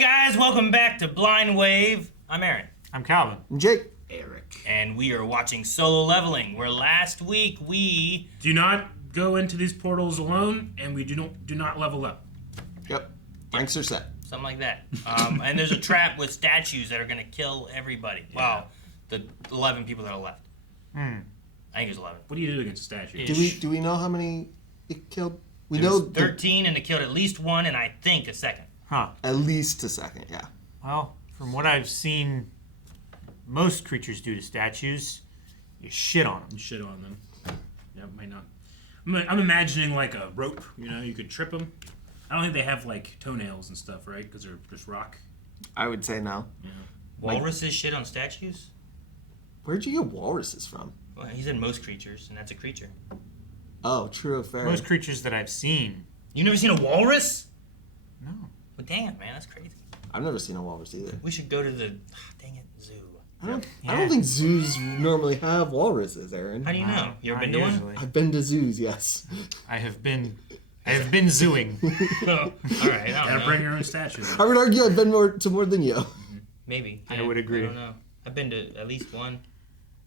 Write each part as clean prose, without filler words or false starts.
guys, welcome back to Blind Wave. I'm Aaron. I'm Calvin. I'm Jake. Eric. And we are watching Solo Leveling, where last week we... Do not go into these portals alone, and we do not level up. Yep. Ranks are set. Something like that. And there's a trap with statues that are going to kill everybody. Yeah. Wow. The 11 people that are left. I think it was 11. What do you do against a statue? Do we know how many it killed? We it know was 13, and it killed at least one, and I think a second. Huh. At least a second, yeah. Well, from what I've seen most creatures do to statues, you shit on them. You shit on them. Yeah, might not. I'm imagining like a rope, you could trip them. I don't think they have like toenails and stuff, right? Because they're just rock. I would say no. Yeah. Walruses shit on statues? Where'd you get walruses from? Well, he said most creatures, and that's a creature. Oh, true, fair. Most creatures that I've seen. You never seen a walrus? No. Well, damn, man, that's crazy. I've never seen a walrus either. We should go to the, dang it, zoo. I don't think zoos normally have walruses, Aaron. How do you know? You ever been to one? I've been to zoos, yes. I have been zooing. Oh, all right, I don't Gotta know. bring your own statue. I would argue I've been to more than you. Maybe. I would agree. I don't know. I've been to at least one.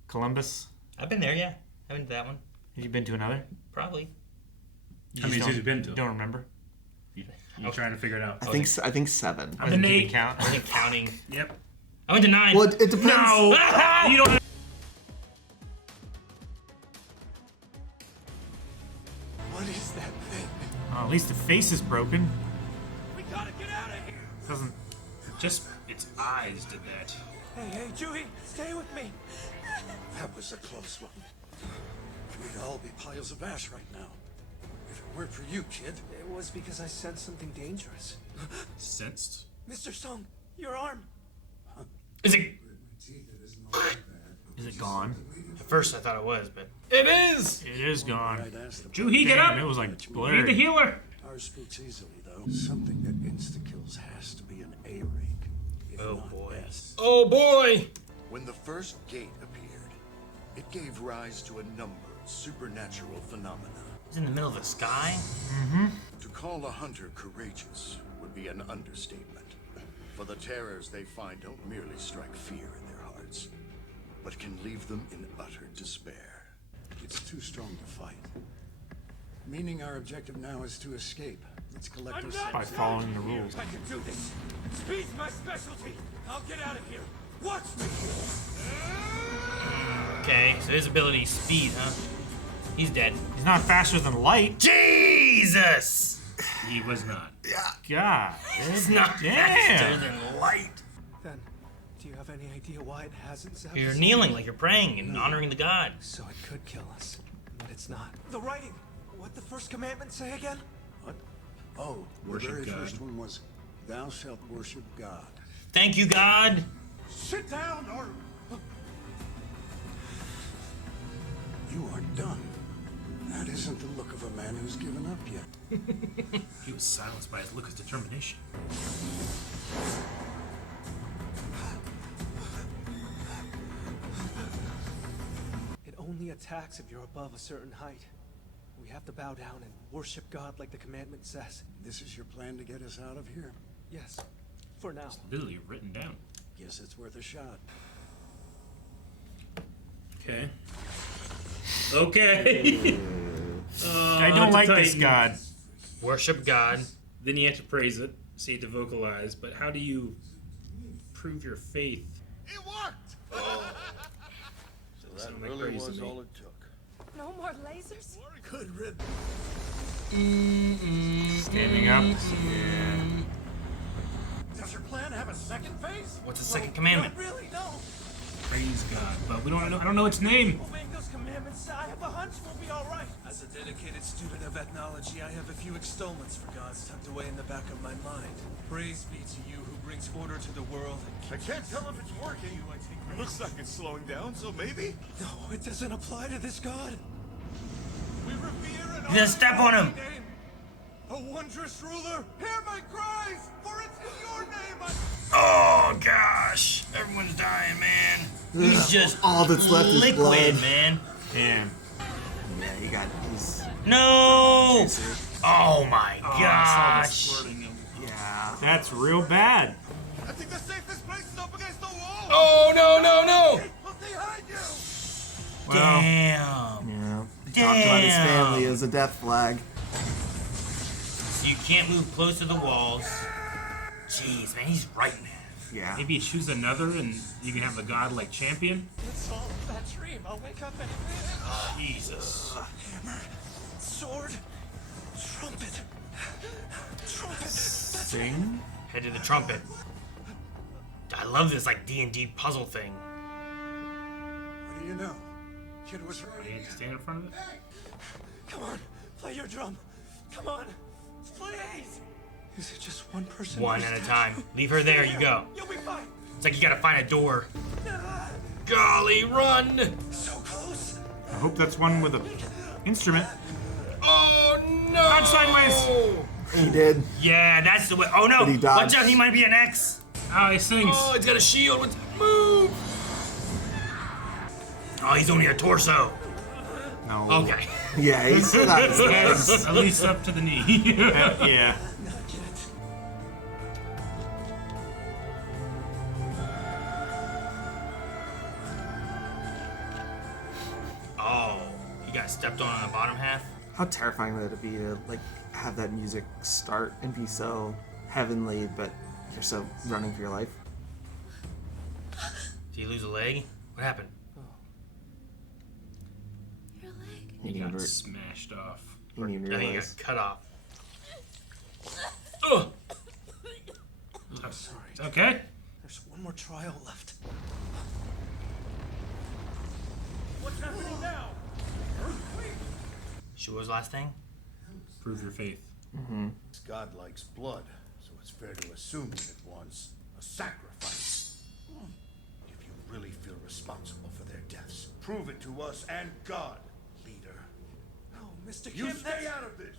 Columbus? I've been there, yeah. I've been to that one. Have you been to another? Probably. How many zoos have you been to? Don't remember. You're trying to figure it out. I think 7. I wasn't keeping Eight. count. I wasn't counting. Yep. I went to 9. Well, it depends. No! You don't. What is that thing? At least the face is broken. We gotta get out of here! Doesn't. Just its eyes did that. Hey, Chewie, stay with me. That was a close one. We'd all be piles of ash right now. If it weren't for you, kid. It was because I sensed something dangerous. Sensed. Mr. Song, your arm. Is it? Is it gone? At first I thought it was, but it is. It is gone. I'd ask the Juhi, get up! Damn, it was like Need the blurry. healer! Ours speaks easily, though. Something that insta-kills has to be an A-rig. If Oh, not boy. S. Oh boy! When the first gate appeared, it gave rise to a number of supernatural phenomena. It's in the middle of the sky. To call a hunter courageous would be an understatement. For the terrors they find don't merely strike fear in their hearts, but can leave them in utter despair. It's too strong to fight. Meaning our objective now is to escape. Let's collect ourselves. By following the rules. I can do this. Speed's my specialty. I'll get out of here. Watch me. Okay, so his ability is speed, huh? He's dead. He's not faster than light. Jesus! He was not. God. He's not faster Damn. than light. Then, do you have any idea why it hasn't zapped You're us? kneeling like you're praying and honoring the god. So it could kill us, but it's not. The writing! What the first commandment say again? What? Oh, Worship the very God. first one was, "Thou shalt worship God." Thank you, God. Sit down, or you are done. That isn't the look of a man who's given up yet. He was silenced by his look of determination. It only attacks if you're above a certain height. We have to bow down and worship God like the commandment says. This is your plan to get us out of here? Yes, for now. Literally written down. Guess it's worth a shot. Okay. Okay. I don't like this god. Worship God. Then you have to praise it, so you have to vocalize, but how do you prove your faith? It worked! So that Sound like really praise to was me. all it took. No more lasers? Good riddance. Standing up. Yeah. Does your plan have a second phase? What's the second commandment? Not really, no. Praise God, but we don't know. I don't know its name. Obeying those commandments, I have a hunch we'll be all right. As a dedicated student of ethnology, I have a few extollments for gods tucked away in the back of my mind. Praise be to you who brings order to the world. I can't tell if it's working. It looks like it's slowing down, so maybe? No, it doesn't apply to this God. We revere and He's gonna step on him. name. A wondrous ruler, hear my cries, for it's in your name I... Oh gosh, everyone's dying, man. He's just All that's left is liquid, blood. man. Damn. Yeah, he got he's No! Oh my Oh, I saw this gosh. squirting. yeah. That's real bad. I think the safest place is up against the wall. Oh, no. Look behind you. Well, Damn. Yeah. Talked about his family as a death flag. So you can't move close to the walls. Jeez, man, he's right, man. Yeah. Maybe you choose another and you can have the godlike champion. It's all a bad dream. I'll wake up and... Jesus. Hammer, sword, trumpet. Trumpet. sing. Head to the trumpet. I love this like D&D puzzle thing. What do you know? Kid was You right. need to stand in front of it. Come on, play your drum. Come on, please. Is it just one person? One at a time. Leave her there, you go. You'll be fine. It's like you gotta find a door. Golly, run! So close. I hope that's one with a instrument. Oh no! Dodge sideways. He did. Yeah, that's the way. Oh no! But he dodged. Watch out, he might be an X. Oh, he sings. Oh, it's got a shield. Move! Oh, he's only a torso. No. Okay. Yeah, he's still got his legs. Yes, at least up to the knee. Yeah. Not yet. Oh, you got stepped on the bottom half? How terrifying would it be to like have that music start and be so heavenly, but you're so running for your life? Did you lose a leg? What happened? Your leg. You He need got to smashed off. you need to I think you realize. got cut off. Ugh! I'm sorry. It's okay. There's one more trial left. What's happening now? What was last thing? Prove your faith. God likes blood, so it's fair to assume that it wants a sacrifice. If you really feel responsible for their deaths, prove it to us and God, leader. Oh, Mr. You Kim, stay out of this!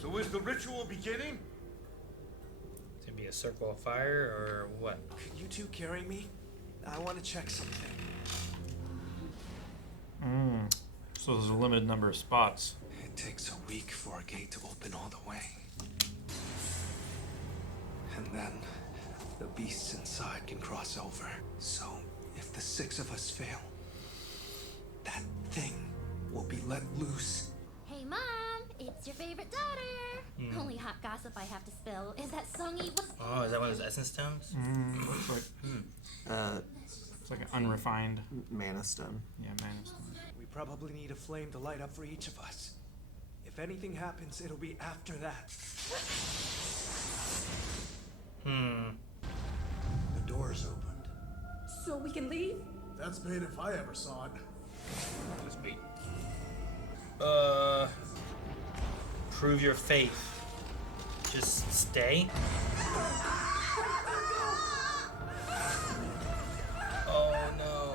So is the ritual beginning? It's gonna be a circle of fire or what? Could you two carry me? I want to check something. So there's a limited number of spots. It takes a week for a gate to open all the way. And then the beasts inside can cross over. So if the 6 of us fail, that thing will be let loose. Hey, Mom, it's your favorite daughter. Only hot gossip I have to spill is that Songy was. Oh, is that one of those essence stones? Looks like it's like an unrefined. Mana Stone. Yeah, man. We probably need a flame to light up for each of us. If anything happens, it'll be after that. The door's opened. So we can leave? That's bait if I ever saw it. Let's beat. Prove your faith. Just stay. Oh no.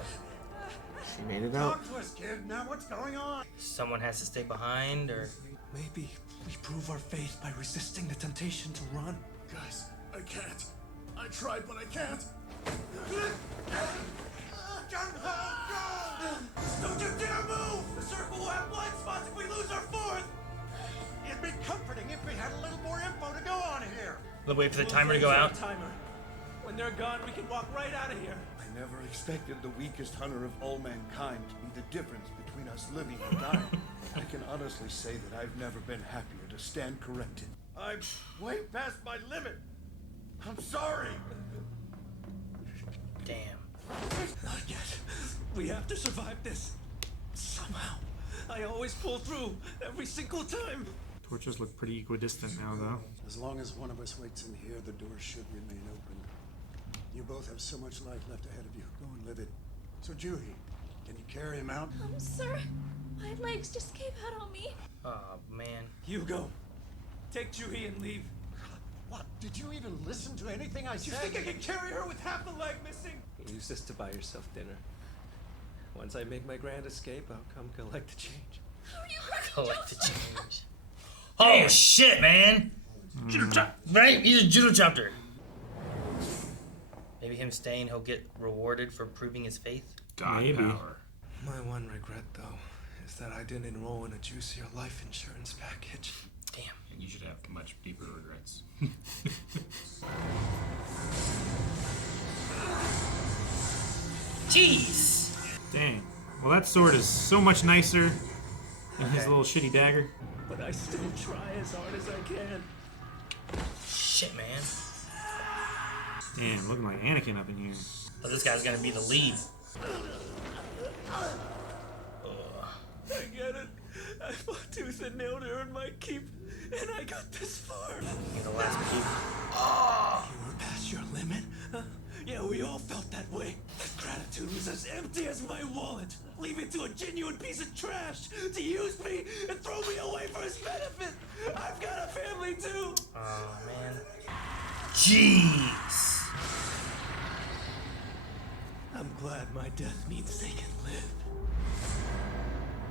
She made it out. Talk to us, kid. Now what's going on? Someone has to stay behind, or Maybe we prove our faith by resisting the temptation to run. Guys, I can't. I tried, but I can't. Don't you dare move! The circle will have blind spots if we lose our fourth! It'd be comforting if we had a little more info to go on here. we'll wait for the timer to go out. Timer. When they're gone, we can walk right out of here. I never expected the weakest hunter of all mankind to be the difference between us living and dying. I can honestly say that I've never been happier to stand corrected. I'm way past my limit. I'm sorry. Damn. Not yet. We have to survive this. Somehow. I always pull through, every single time. Torches look pretty equidistant now, though. As long as one of us waits in here, the door should remain open. You both have so much life left ahead of you. Go and live it. So, Juhi, can you carry him out? Sir, my legs just gave out on me. Oh man. Hugo, take Juhi and leave. What? Did you even listen to anything I You said? think I can carry her with half the leg missing? Use this to buy yourself dinner. Once I make my grand escape, I'll come collect the change. How are you hurting Collect the Joseph? change. Oh shit, man! Right? He's a judo chopper. Maybe him staying, he'll get rewarded for proving his faith. God Maybe. power. My one regret, though, is that I didn't enroll in a juicier life insurance package. Damn. And you should have much deeper regrets. Jeez. Dang. Well, that sword is so much nicer than his little shitty dagger. But I still try as hard as I can. Shit, man. Damn, looking like Anakin up in here. But this guy's gonna be the lead. I get it. I fought tooth and nail to earn my keep, and I got this far. You're the last keep. You were past your limit? Yeah, we all felt that way. That gratitude was as empty as my wallet. Leave it to a genuine piece of trash to use me and throw me away for his benefit. I've got a family too. Oh, man. Jeez. I'm glad my death means they can live.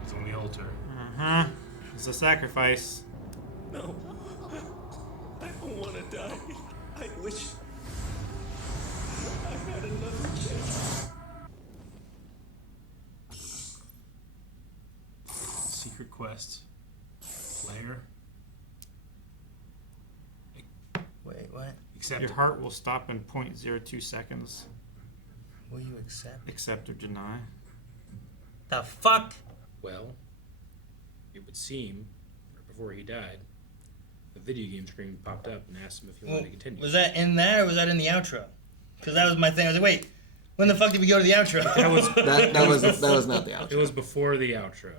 It's on the altar. Uh-huh. It's a sacrifice. No. I don't want to die. I wish I had another chance. Secret quest. Lair. Wait, what? Accept Your it. heart will stop in 0.02 seconds. Will you accept? Accept or deny. The fuck? Well, it would seem, before he died, the video game screen popped up and asked him if he wanted to continue. Was that in that or was that in the outro? Because that was my thing. I was like, wait, when the fuck did we go to the outro? That was that was not the outro. It was before the outro.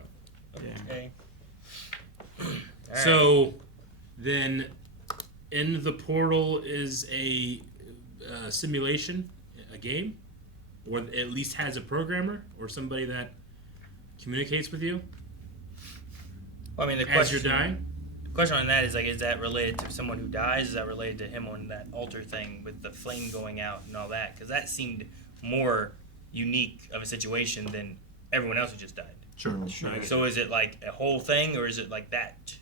Okay. So then, in the portal is a simulation, a game, or at least has a programmer or somebody that communicates with you Well, I mean, the as question, you're dying. the question on that is like, is that related to someone who dies? Is that related to him on that altar thing with the flame going out and all that? Because that seemed more unique of a situation than everyone else who just died. Sure. So is it like a whole thing, or is it like that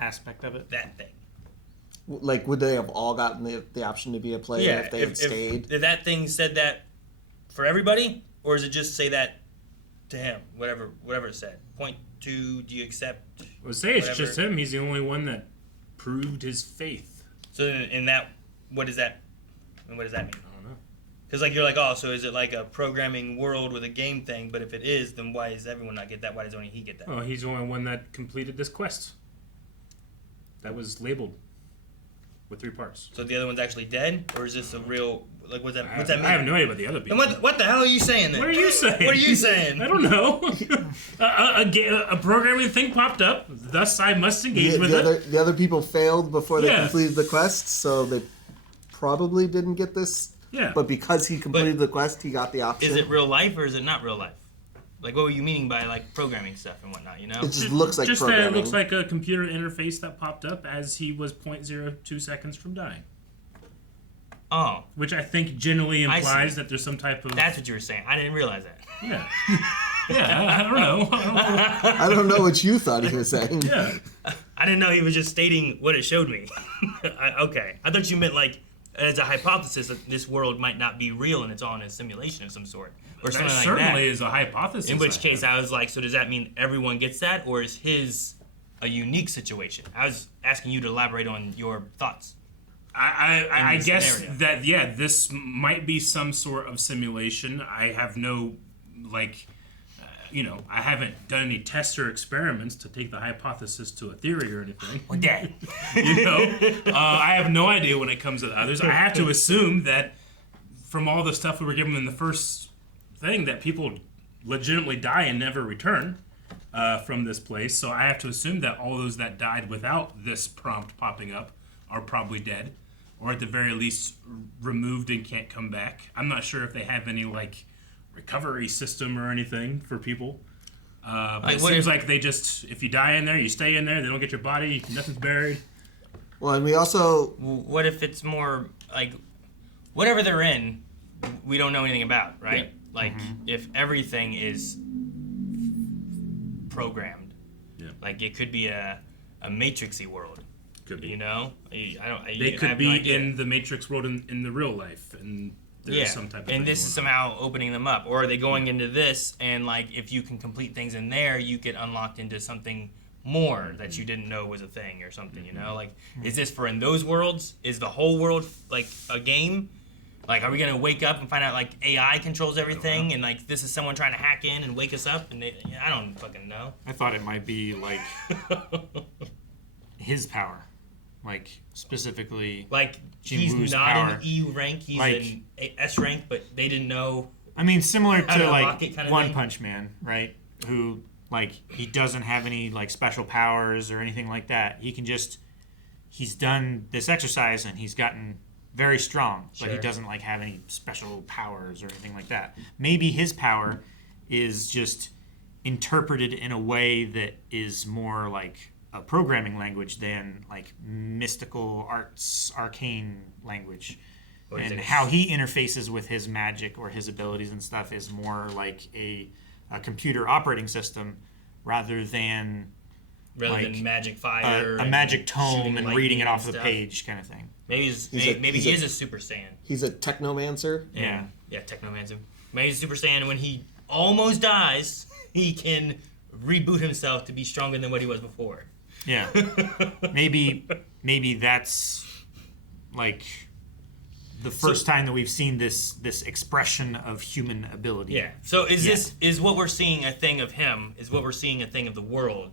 Aspect of it. thing? Like, would they have all gotten the option to be a player if they had stayed? If that thing said that for everybody, or does it just say that to him? Whatever it said. Point two. Do you accept? Well, say it's whatever? just him. He's the only one that proved his faith. So in that, what does that? And what does that mean? I don't know. Because like you're like, oh, so is it like a programming world with a game thing? But if it is, then why does everyone not get that? Why does only he get that? Oh, he's the only one that completed this quest. That was labeled with 3 parts. So the other one's actually dead, or is this a real? Like, what's that mean? I have no idea about the other people. Then what the hell are you saying then? What are you saying? What are you saying? I don't know. a programming thing popped up. Thus, I must engage with it. The other people failed before they Yeah. completed the quest, so they probably didn't get this. Yeah. But because he completed the quest, he got the option. Is it real life or is it not real life? Like, what were you meaning by like programming stuff and whatnot? You know? It just looks like Just programming. that it looks like a computer interface that popped up as he was 0.02 seconds from dying. Oh, Which I think generally I implies see. that there's some type of... that's what you were saying. I didn't realize that. Yeah. Yeah, I don't know. I don't know what you thought he was saying. Yeah. I didn't know he was just stating what it showed me. Okay, I thought you meant like as a hypothesis that this world might not be real and it's all in a simulation of some sort, or That something like certainly that. is a hypothesis. In which case, I was like, so does that mean everyone gets that, or is his a unique situation? I was asking you to elaborate on your thoughts. I this guess scenario. that, yeah, this might be some sort of simulation. I have no, like, I haven't done any tests or experiments to take the hypothesis to a theory or anything. Or dead. I have no idea when it comes to the others. I have to assume that from all the stuff we were given in the first thing, that people legitimately die and never return from this place. So I have to assume that all those that died without this prompt popping up are probably dead, or at the very least removed and can't come back. I'm not sure if they have any like recovery system or anything for people. But Like, it what seems if- like they just, if you die in there, you stay in there. They don't get your body. Nothing's buried. Well, and we also What if it's more like whatever they're in, we don't know anything about, right? Yeah. Like if everything is programmed, Yeah. like it could be a matrixy world. Could be. You know, I They I could have be no idea. in the Matrix world in the real life, and there's some type of and thing this is going somehow opening them up, or are they going into this and like if you can complete things in there, you get unlocked into something more that you didn't know was a thing or something, you know? Like, is this for in those worlds? Is the whole world, like, a game? Like, are we going to wake up and find out, like, AI controls everything, and, like, this is someone trying to hack in and wake us up? And I don't fucking know. I thought it might be, like, his power. Like, specifically, like, Jin Woo's he's not power. in E rank, he's Like, in S rank, but they didn't know. I mean, similar How to, to like, rock it kinda One thing? Punch Man, right? Who, like, he doesn't have any, like, special powers or anything like that. He can just, he's done this exercise and he's gotten very strong, but he Sure. doesn't, like, have any special powers or anything like that. Maybe his power is just interpreted in a way that is more like a programming language than, like, mystical arts, arcane language. Or is And it- how he interfaces with his magic or his abilities and stuff is more like a computer operating system rather than Rather like than magic fire. a and magic tome shooting and lightning reading it off the stuff. page kind of thing. Maybe maybe he's he a- is a Super Saiyan. He's a technomancer. Yeah. Yeah, Technomancer. Maybe he's a Super Saiyan, and when he almost dies, he can reboot himself to be stronger than what he was before. Yeah. maybe that's like the first time that we've seen this expression of human ability. Yeah. So is Yeah. this is what we're seeing a thing of him? Is what we're seeing a thing of the world?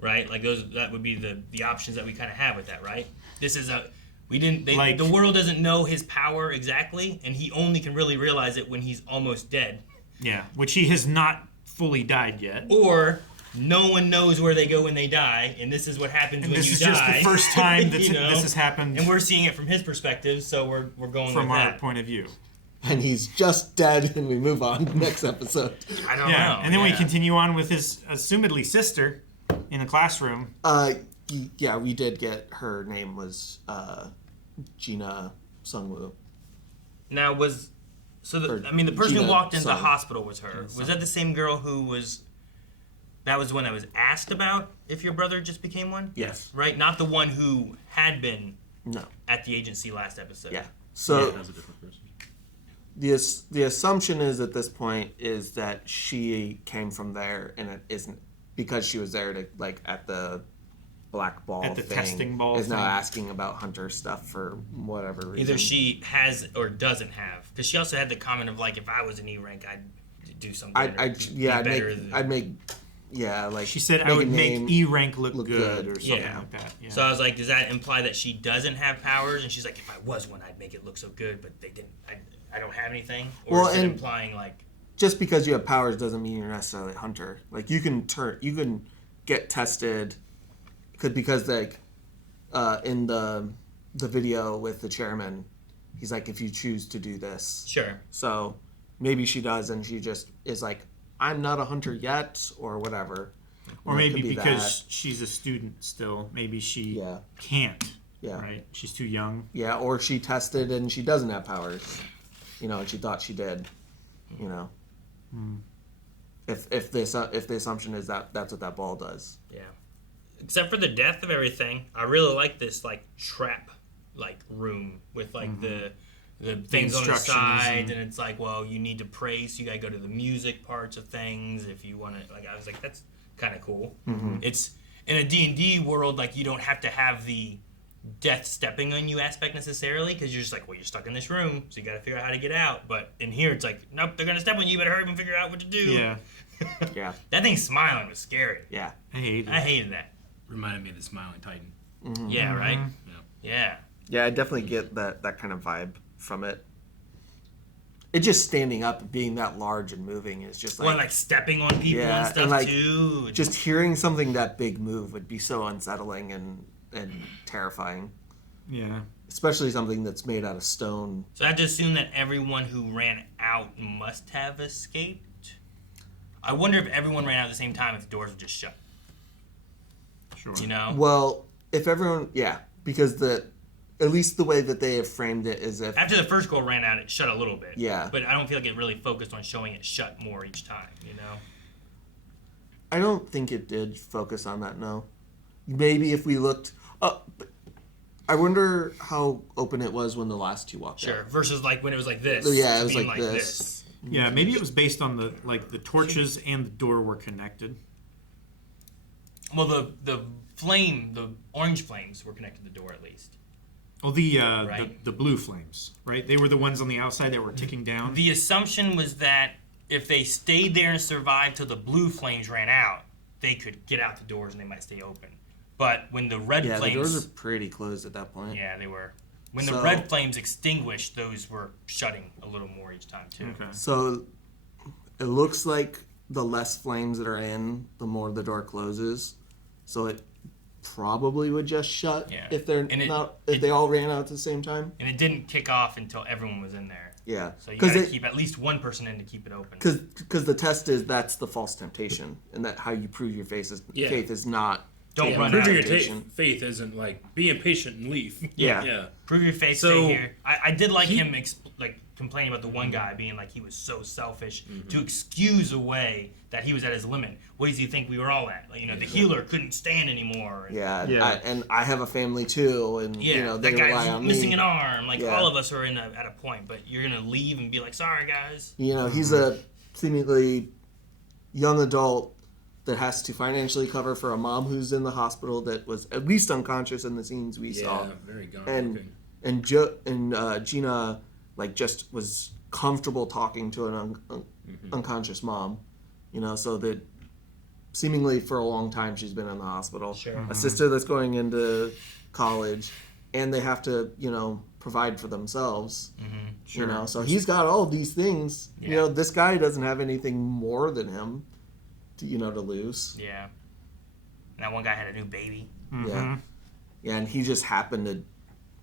Right? Like that would be the options that we kind of have with that, right? This is the world doesn't know his power exactly, and he only can really realize it when he's almost dead. Yeah, which he has not fully died yet. Or no one knows where they go when they die, and this is what happens And when this you is die. just the first time that You know? this has happened And we're seeing it from his perspective, so we're going from with our that. point of view. And he's just dead, and we move on next episode. I don't Yeah, know. and then we yeah. continue on with his assumedly sister in the classroom. Yeah, we did get her name was Jinah Sungwoo. Now the Or the person who Jinah walked into the Sung. hospital was her. Was that the same girl who was? That was when I was asked about if your brother just became one. Yes. Right, not the one who had been No. at the agency last episode. Yeah. So That was a different person. the assumption is at this point is that she came from there, and it isn't because she was there to like at the black ball At the thing, testing ball is now thing. asking about Hunter stuff for whatever reason. Either she has or doesn't have, because she also had the comment of like, if I was an E rank, I'd do something. I'd better than. like She said I make a would make name E rank look look good good. or something Yeah. like that. Yeah. So I was like, does that imply that she doesn't have powers? And she's like, if I was one, I'd make it look so good, but they didn't. I don't have anything. Or Well, is it and- implying like, just because you have powers doesn't mean you're necessarily a hunter. Like you can get tested, because like in the video with the chairman, he's like, if you choose to do this. sure. So maybe she does, and she just is like, I'm not a hunter yet, or whatever. or It maybe could be because she's a student still, maybe she Yeah. can't. Yeah. Right? She's too young. Yeah, or she tested and she doesn't have powers, and she thought she did, If the assumption is that that's what that ball does. Yeah. Except for the death of everything, I really like this like trap like room with like the things on the instructions side, and- and it's like, well, you need to pray, so you gotta go to the music parts of things if you want to. Like, I was like, that's kind of cool. It's in a D&D world, like you don't have to have the death stepping on you aspect necessarily, because you're just like, well, you're stuck in this room, so you got to figure out how to get out. But in here, it's like, nope, they're gonna step on you. You better hurry up and figure out what to do. Yeah. Yeah, That thing smiling was scary. yeah. I hate I it. hated that. Reminded me of the Smiling Titan. Yeah, right. Yeah. Yeah. Yeah, I definitely get that kind of vibe from it. It just standing up and being that large and moving is just like, Well, like stepping on people Yeah, and stuff and, like, too. just hearing something that big move would be so unsettling and terrifying, Yeah. especially something that's made out of stone. So I have to assume that everyone who ran out must have escaped. I wonder if everyone ran out at the same time if the doors were just shut. Sure. You know? Well, if everyone, because at least the way that they have framed it is if After the first girl ran out, it shut a little bit. Yeah. But I don't feel like it really focused on showing it shut more each time. You know? I don't think it did focus on that. No, maybe if we looked. But I wonder how open it was when the last two walked Sure. out. Versus like when it was like this. Yeah, it was being like this. Yeah, maybe it was based on the torches and the door were connected. Well, the orange flames were connected to the door at least. Well, the blue flames, right? They were the ones on the outside that were ticking down. The assumption was that if they stayed there and survived till the blue flames ran out, they could get out the doors and they might stay open. But when the red Yeah, flames... the doors are pretty closed at that point. Yeah, they were. When the red flames extinguished, those were shutting a little more each time, too. Okay. So it looks like the less flames that are in, the more the door closes. So it probably would just shut if they're if they all ran out at the same time. And it didn't kick off until everyone was in there. Yeah. So you gotta keep at least one person in to keep it open. Because the test is that's the false temptation, and that how you prove your faith is not. Don't run proving out. your faith isn't like be impatient and leave. Yeah. Prove your faith. Stay here. I did like him complaining about the one guy being like he was so selfish to excuse away that he was at his limit. What does he think we were all at? Like, the healer couldn't stand anymore. And I have a family too, and they that rely guy's on missing me. an arm. Like all of us are at a point, but you're gonna leave and be like, sorry guys. He's a seemingly young adult that has to financially cover for a mom who's in the hospital that was at least unconscious in the scenes we saw. Very gone and Jinah just was comfortable talking to an unconscious mom, so that seemingly for a long time she's been in the hospital. Sure. A sister that's going into college, and they have to provide for themselves. Sure. So he's got all these things. This guy doesn't have anything more than him to lose. Yeah. And that one guy had a new baby. Yeah. Yeah, and he just happened to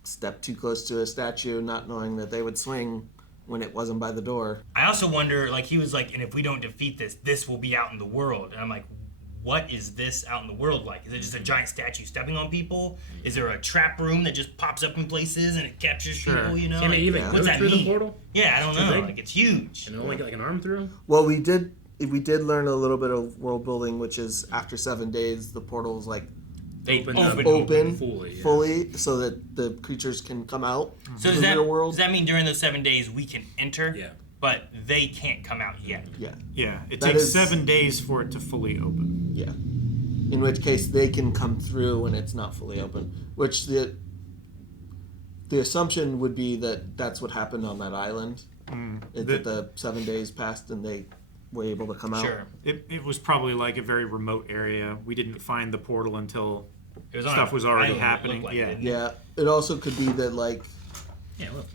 step too close to a statue, not knowing that they would swing when it wasn't by the door. I also wonder, he was like, and if we don't defeat this will be out in the world. And I'm like, what is this out in the world like? Is it just a giant statue stepping on people? Is there a trap room that just pops up in places and it captures people, Can it even go what's that through mean? the portal? Yeah, I don't know. It's huge. And only get an arm through? Well, we did learn a little bit of world building, which is after 7 days, the portal's they open fully, so that the creatures can come out. So does that mean during those 7 days we can enter? Yeah. But they can't come out yet. Yeah. Yeah. It takes 7 days for it to fully open. Yeah. In which case they can come through when it's not fully open. Which the assumption would be that that's what happened on that island. That the 7 days passed and they were able to come out. Sure. It was probably a very remote area. We didn't find the portal until was stuff was already happening. Yeah. It also could be that the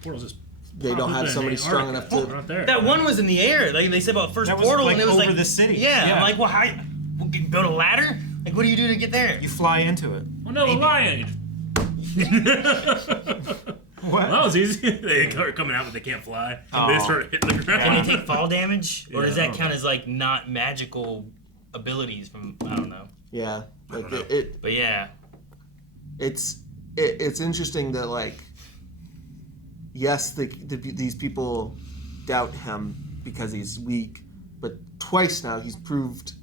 portal's just they don't have somebody strong enough to. That one was in the air. They said about first portal, and it was over the city. Yeah. I'm like, well, how? Build a ladder? What do you do to get there? You fly into it. Oh no, a lion! What? Well, that was easy. They are coming out, but they can't fly. They just start hitting the ground. Can they take fall damage, or does that count as not magical abilities from? I don't know. Yeah, But yeah, it's interesting that yes, these people doubt him because he's weak, but twice now he's proved,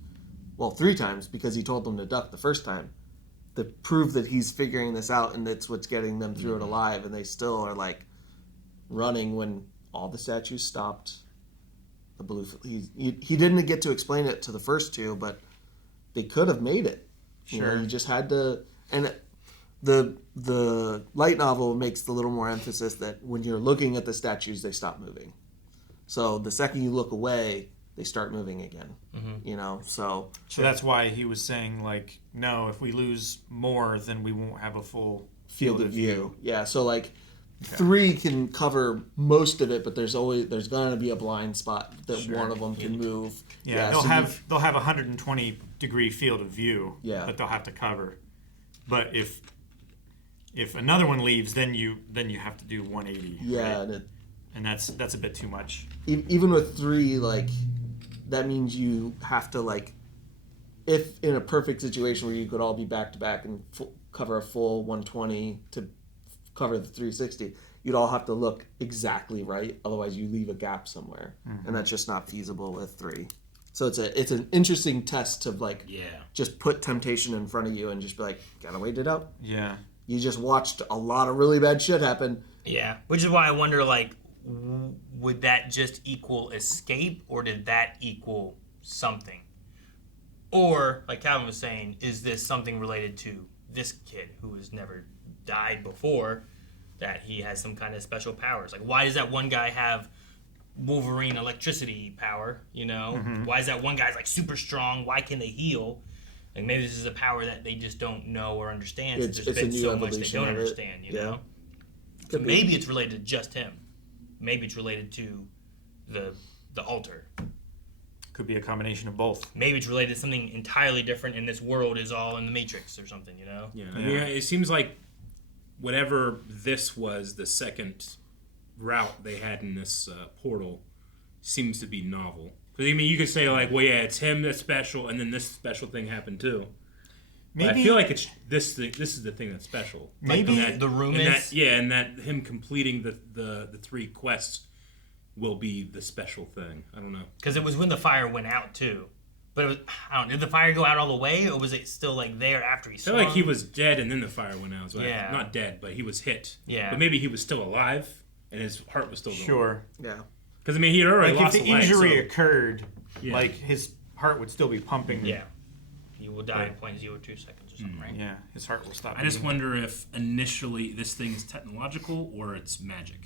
3 times because he told them to duck the first time, to prove that he's figuring this out and that's what's getting them through it alive, and they still are running when all the statues stopped. The blue he didn't get to explain it to the first 2, but they could have made it. Sure. You just had to, and the light novel makes the little more emphasis that when you're looking at the statues, they stop moving. So the second you look away, they start moving again. So that's why he was saying no, if we lose more, then we won't have a full field of view. Yeah. So 3 can cover most of it, but there's gonna be a blind spot that one of them can move. Yeah, they'll have 120 degree field of view. Yeah. That they'll have to cover. But if another one leaves, then you have to do 180. Yeah, right? And that's a bit too much. Even with 3, that means you have to if in a perfect situation where you could all be back to back and cover a full 120 to cover the 360, you'd all have to look exactly right. Otherwise, you leave a gap somewhere, and that's just not feasible with 3. So it's an interesting test to just put temptation in front of you and just be gotta wait it out. Yeah. You just watched a lot of really bad shit happen. Yeah, which is why I wonder would that just equal escape, or did that equal something? Or, like Calvin was saying, is this something related to this kid who has never died before, that he has some kind of special powers? Like, why does that one guy have Wolverine electricity power, you know? Why is that one guy's like super strong? Why can they heal? Like, maybe this is a power that they just don't know or understand. It's There's a been new so much they evolution don't of it. understand, you Yeah. know? So maybe it's related to just him. Maybe it's related to the altar. Could be a combination of both. Maybe it's related to something entirely different, and this world is all in the Matrix or something, you know? Yeah, I mean, it seems like whatever this was, the second route they had in this portal seems to be novel. Because I mean, you could say like, well, yeah, it's him that's special, and then this special thing happened too. But I feel like it's this thing. This is the thing that's special. Maybe Like the room is. And that him completing the 3 quests will be the special thing. I don't know. Because it was when the fire went out too. But it was, I don't know, did the fire go out all the way, or was it still like there after he I swung? feel like he was dead and then the fire went out. So Yeah. not dead, but he was hit. Yeah. But maybe he was still alive and his heart was still going. Sure. Yeah. Because I mean, he had already Like lost if the a leg, injury so- occurred, Yeah. like his heart would still be pumping. Yeah. You will die in Right. 0.02 seconds or something, right? Yeah, his heart will stop. I just beating. wonder if initially this thing is technological or it's magic.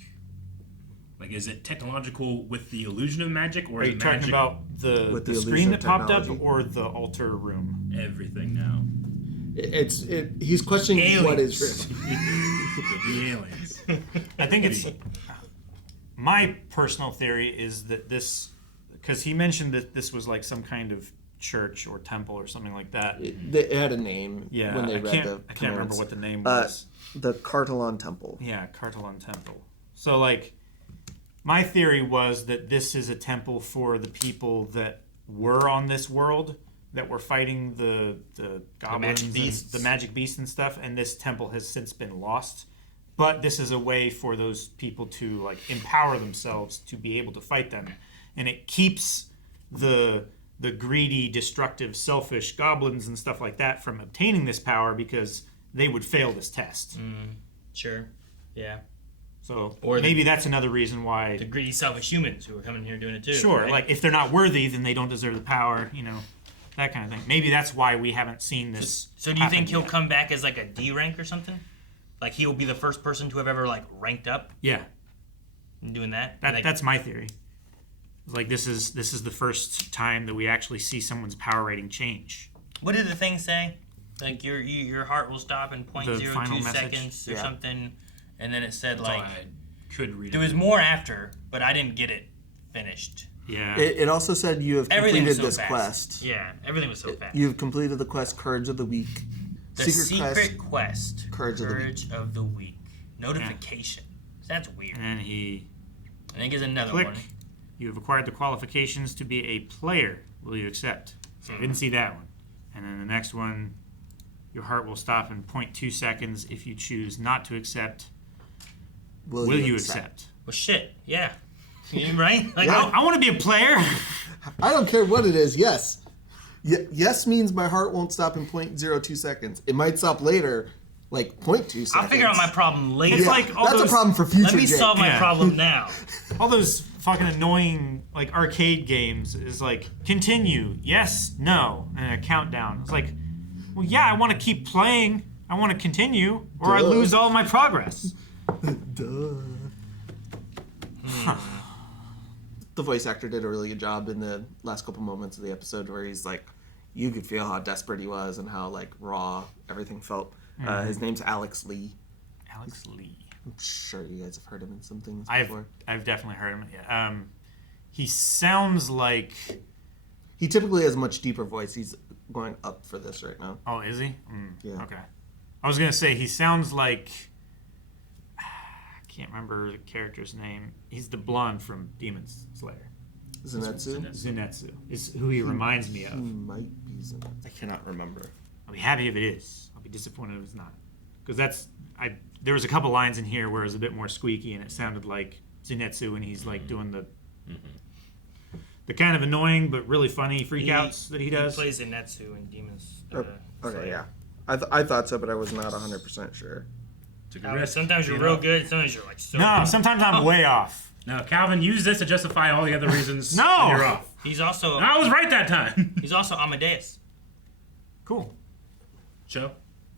Like, is it technological with the illusion of magic, or Are is you it talking magic about the With the screen illusion that of popped up technology. or the altar room? everything now? He's questioning what is real. The aliens. I think it's my personal theory is that this, because he mentioned that this was like some kind of church or temple or something like that. It had a name Yeah, when they I read can't the remember commands. what the name was. The Cartelon Temple. Yeah, Cartelon Temple. So like, my theory was that this is a temple for the people that were on this world, that were fighting the goblins and beasts. the magic beasts and stuff, and this temple has since been lost. But this is a way for those people to like empower themselves to be able to fight them, and it keeps the greedy, destructive, selfish goblins and stuff like that from obtaining this power because they would fail this test. Sure. Yeah. So Or maybe that's another reason why. The greedy, selfish humans who are coming here doing it too. Sure, right? like if they're not worthy, then they don't deserve the power. You know, that kind of thing. Maybe that's why we haven't seen this. So do you think happen he'll yet. come back as like a D rank or something? Like he will be the first person to have ever like ranked up Yeah, and doing that? that Like, that's my theory. Like this is the first time that we actually see someone's power rating change. what did the thing say? Like your heart will stop in final 0.02 message? seconds or Yeah. something, and then it said That's all like I could read. there was more after, but I didn't get it finished. Yeah, It also said you have Everything completed was so this fast. quest. Yeah, everything was so fast. You've completed the quest Courage of the Weak. The secret quest, Courage of the Weak. of the Week. Notification. That's weird. and then he I think there's another click. one. You have acquired the qualifications to be a player. Will you accept? So I didn't see that one. And then the next one, your heart will stop in 0.2 seconds if you choose not to accept. Will you accept? Well, shit. Yeah. You right? Like, Yeah. I want to be a player. I don't care what it is. Yes. Yes means my heart won't stop in 0.02 seconds. It might stop later, like 0.2 seconds. I'll figure out my problem later. It's Yeah, like all that's those- a problem for future Let me games. solve my Yeah. problem now. All those fucking annoying like arcade games is like continue, yes, no, and a countdown. It's like, well, yeah, I want to keep playing. I want to continue, or I Duh. lose all my progress. Duh. The voice actor did a really good job in the last couple moments of the episode where he's like, you could feel how desperate he was and how like raw everything felt. His name's Aleks Lee. Aleks Lee. I'm sure you guys have heard him in some things before. I've definitely heard him. Yeah. He sounds like. He typically has a much deeper voice. He's going up for this right now. Oh, is he? Yeah. Okay. I was gonna say he sounds like. I can't remember the character's name. He's the blonde from Demon Slayer. Zenitsu? Zenitsu is who he reminds me He of. might be Zenitsu. I cannot remember. I'll be happy if it is. I'll be disappointed if it's not. Because there was a couple lines in here where it was a bit more squeaky and it sounded like Zenitsu and he's like doing the kind of annoying but really funny freakouts that he does. He plays Zenitsu in Demons. Okay, Slayer. yeah. I thought so, but I was not 100% sure. Took a Calvin, risk, sometimes you're you real know? good, sometimes you're like so No, good. sometimes I'm way off. Now, Calvin, use this to justify all the other reasons. No! that you're off. He's also No, I was right that time. he's also Amadeus. Cool. Show?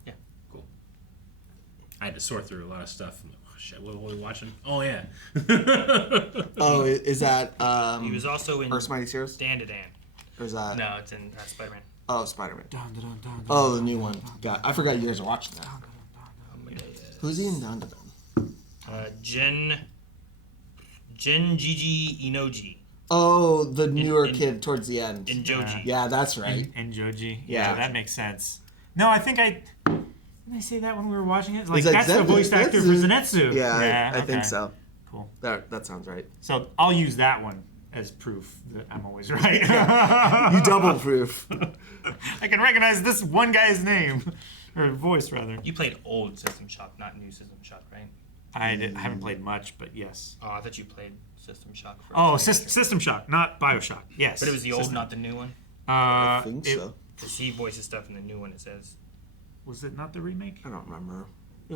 Yeah. Cool. I had to sort through a lot of stuff. Oh, shit, what were we watching? Oh, yeah. Oh, is that He was also in Earth's Mightiest Heroes? Dan to Dan. Or is that? No, it's in Spider-Man. Oh, Spider-Man. Dun, dun, dun, dun, Oh, the dun, new dun, one. dun, God, I forgot you guys are watching that. Who's he in Dun Dun Dun? Jin Gigi Inoji Oh, the newer in- kid towards the end. in Joji. Yeah, that's right. And Joji. Yeah. That makes sense. No, I think didn't I say that when we were watching it? Like Is that that's the voice actor for Zenitsu. Yeah, I think okay. so. Cool. That sounds right. So I'll use that one as proof that I'm always right. You double proof. I can recognize this one guy's name or voice rather. You played old System Shock, not new System Shock, right? I haven't played much, but yes. Oh, I thought you played System Shock first. Oh, System Shock, not Bioshock. Yes. But it was the old, not the new one. I think so. Because he voices stuff in the new one, it says. Was it not the remake? I don't remember.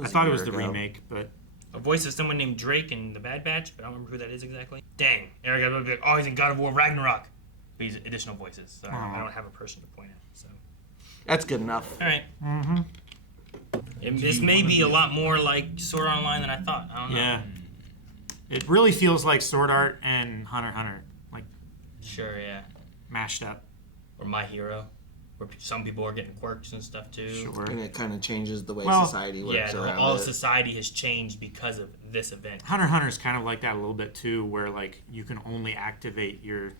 I thought a it was year the ago. remake, but A voice of someone named Drake in The Bad Batch, but I don't remember who that is exactly. Dang. Eric, I'd be like, oh, he's in God of War Ragnarok. But he's additional voices, so I don't have a person to point at. So. That's good enough. All right. Mm-hmm. This may be a lot more like Sword Art Online than I thought. I don't know. yeah. It really feels like Sword Art and Hunter x Hunter, like Sure, yeah. mashed up. Or My Hero, where some people are getting quirks and stuff too. Sure. And it kind of changes the way Well, society works Yeah, around all it. society has changed because of this event. Hunter x Hunter is kind of like that a little bit too, where like you can only activate your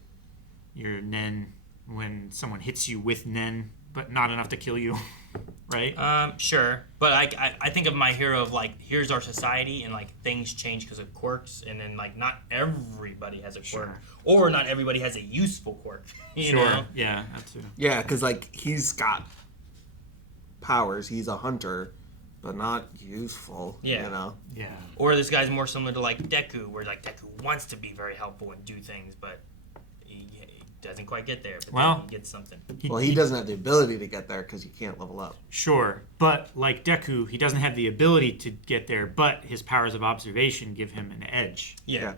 Nen when someone hits you with Nen, but not enough to kill you, right? Sure, but I think of My Hero of like, here's our society, and like things change because of quirks, and then like not everybody has a quirk, Sure. or not everybody has a useful quirk. You know? Yeah, that too. Yeah, because like he's got powers. He's a hunter, but not useful. Yeah. You know. Yeah. Or this guy's more similar to like Deku, where like Deku wants to be very helpful and do things, but he doesn't quite get there. But Well, then he gets something. Well, he doesn't have the ability to get there because he can't level up. Sure, but like Deku, he doesn't have the ability to get there, but his powers of observation give him an edge. Yeah.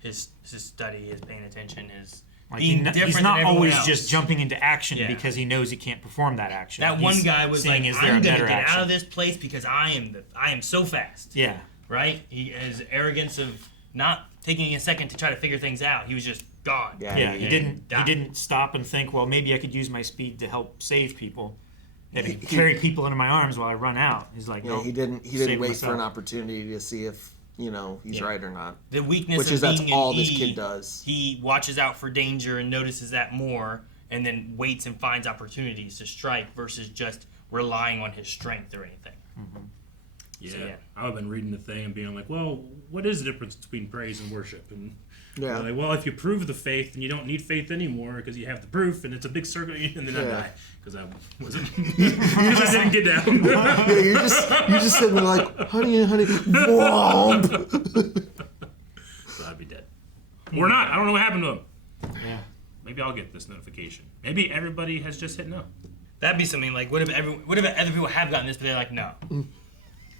His study, his paying attention, his Like being different he's than not everyone always else. just jumping into action Yeah. because he knows he can't perform that action. That one He's guy was like, seeing, is there I'm a gonna better get action? out of this place because I am so fast. Yeah. Right? He has arrogance of not taking a second to try to figure things out. He was just gone. Yeah, he didn't. died. He didn't stop and think. Well, maybe I could use my speed to help save people. Maybe carry people into my arms while I run out. He's like, Yeah, no. he didn't wait for an opportunity to see if he's right or not. The weakness Which of is that's being all an this E, kid does. He watches out for danger and notices that more, and then waits and finds opportunities to strike versus just relying on his strength or anything. Yeah. So, yeah. I would have been reading the thing and being like, well, what is the difference between praise and worship? And Yeah. they're like, well, if you prove the faith, then you don't need faith anymore because you have the proof, and it's a big circle, and then I die because I wasn't. I just didn't get down. Yeah, you're just sitting there like, honey, womp. So I'd be dead. Or not. I don't know what happened to him. Yeah. Maybe I'll get this notification. Maybe everybody has just hit no. That'd be something like, what if other people have gotten this, but they're like, no.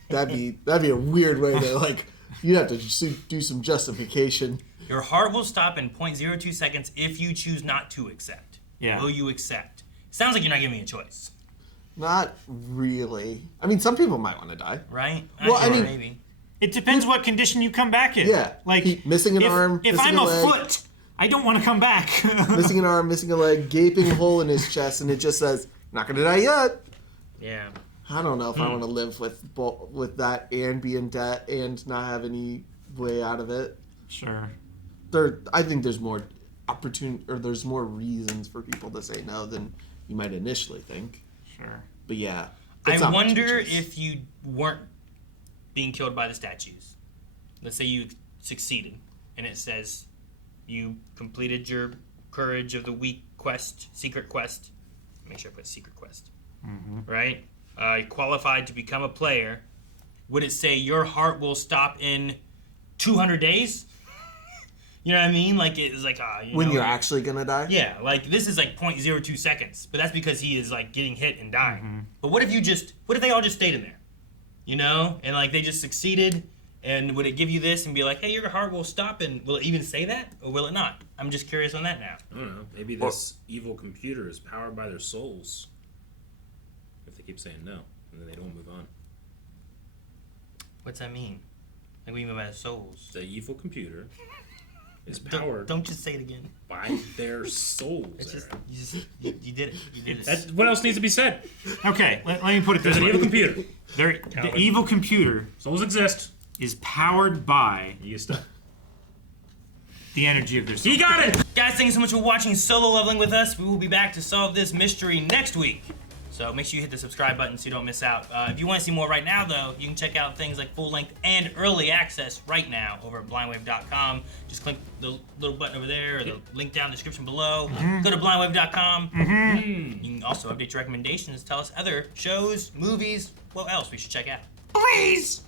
That'd be a weird way to like. You'd have to do some justification. Your heart will stop in 0.02 seconds if you choose not to accept. Yeah. Will you accept? Sounds like you're not giving me a choice, Not really. I mean, some people might want to die. right? Well, I mean- maybe. It depends what condition you come back in. Yeah. Like Missing an arm, If missing I'm a a leg. foot, I don't want to come back. Missing an arm, missing a leg, gaping hole in his chest, and it just says, "Not gonna die yet." Yeah. I don't know if I want to live with that and be in debt and not have any way out of it. Sure. I think there's more opportunity, or there's more reasons for people to say no than you might initially think. Sure. But yeah, I it's not much of a wonder choice. if you weren't being killed by the statues. Let's say you succeeded, and it says you completed your Courage of the Week quest, secret quest. Make sure I put secret quest. Right? You qualified to become a player. Would it say your heart will stop in 200 days? You know what I mean? Like it's like when you're actually gonna die. yeah, like this is like 0.02 seconds, but that's because he is like getting hit and dying. But what if they all just stayed in there? You know? And like they just succeeded, and would it give you this and be like, hey, your heart will stop, and will it even say that? Or will it not? I'm just curious on that now. I don't know. Maybe this evil computer is powered by their souls. keep saying no, and then they don't move on. What's that mean? Like, what do you mean by souls? The evil computer is Don't- powered Don't just say it again. by their souls. It's just Aaron. you did it. You did it. That's, what else needs to be said? Okay, let me put it There's this an way. evil computer. The evil computer Souls exist. is powered by You stop. the energy of their soul. He got it! Guys, thank you so much for watching Solo Leveling with us. We will be back to solve this mystery next week. So make sure you hit the subscribe button so you don't miss out. If you want to see more right now, though, you can check out things like full length and early access right now over at blindwave.com. Just click the little button over there or the link down in the description below. Go to blindwave.com. You can also update your recommendations. Tell us other shows, movies, what else we should check out. Please!